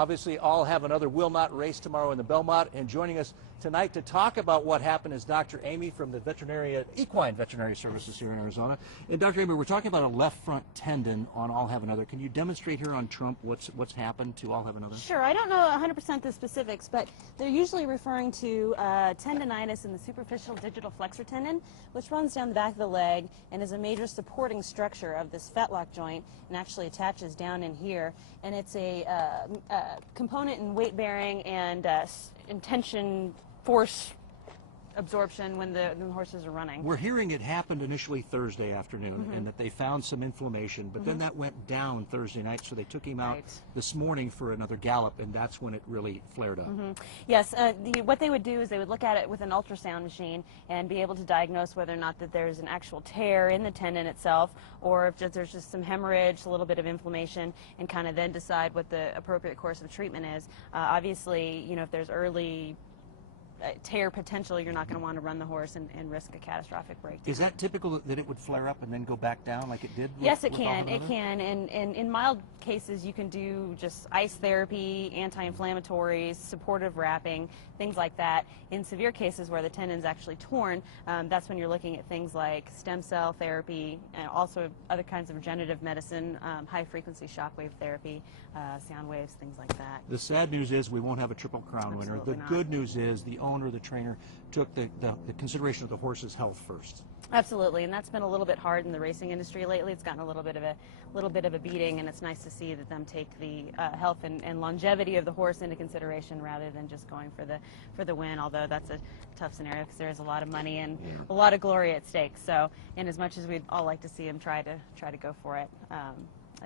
Obviously, all have another Wilmot race tomorrow in the Belmont, and joining us tonight to talk about what happened is Dr. Amy from the Equine Veterinary Services here in Arizona. And Dr. Amy, we're talking about a left front tendon on All Have Another. Can you demonstrate here on Trump what's happened to All Have Another? Sure. I don't know 100% the specifics, but they're usually referring to tendonitis in the superficial digital flexor tendon, which runs down the back of the leg and is a major supporting structure of this fetlock joint and actually attaches down in here. And it's a component in weight bearing and intention force absorption when the horses are running. We're hearing it happened initially Thursday afternoon and that they found some inflammation, but then that went down Thursday night, so they took him out this morning for another gallop, and that's when it really flared up. Yes, what they would do is they would look at it with an ultrasound machine and be able to diagnose whether or not that there's an actual tear in the tendon itself, or if there's just some hemorrhage, a little bit of inflammation, and kind of then decide what the appropriate course of treatment is. Obviously, you know, if there's early tear potential, you're not going to want to run the horse and risk a catastrophic breakdown. Is that typical that it would flare up and then go back down like it did? Yes, it can. It can. And in mild cases, you can do just ice therapy, anti-inflammatories, supportive wrapping, things like that. In severe cases where the tendon's actually torn, that's when you're looking at things like stem cell therapy and also other kinds of regenerative medicine, high-frequency shockwave therapy, sound waves, things like that. The sad news is we won't have a Triple Crown winner. The good news is the owner, the trainer, took the consideration of the horse's health first. Absolutely, and that's been a little bit hard in the racing industry lately. It's gotten a little bit of a beating, and it's nice to see that them take the health and longevity of the horse into consideration rather than just going for the win. Although that's a tough scenario because there is a lot of money and a lot of glory at stake. So, and as much as we'd all like to see him try to go for it,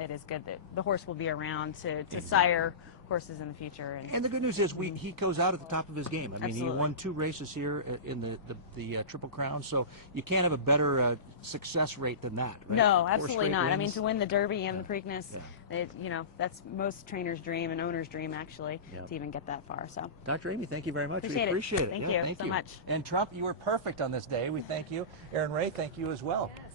it is good that the horse will be around to sire horses in the future. And the good news is he goes out at the top of his game. I mean, he won 2 races here in the Triple Crown, so you can't have a better success rate than that. Right? No, absolutely not. I mean, to win the Derby and the Preakness, you know, that's most trainers' dream and owners' dream, actually, to even get that far. So, Dr. Amy, thank you very much. Appreciate we appreciate it. Thank you so much. And Trump, you were perfect on this day. We thank you. Aaron Ray, thank you as well. Yes.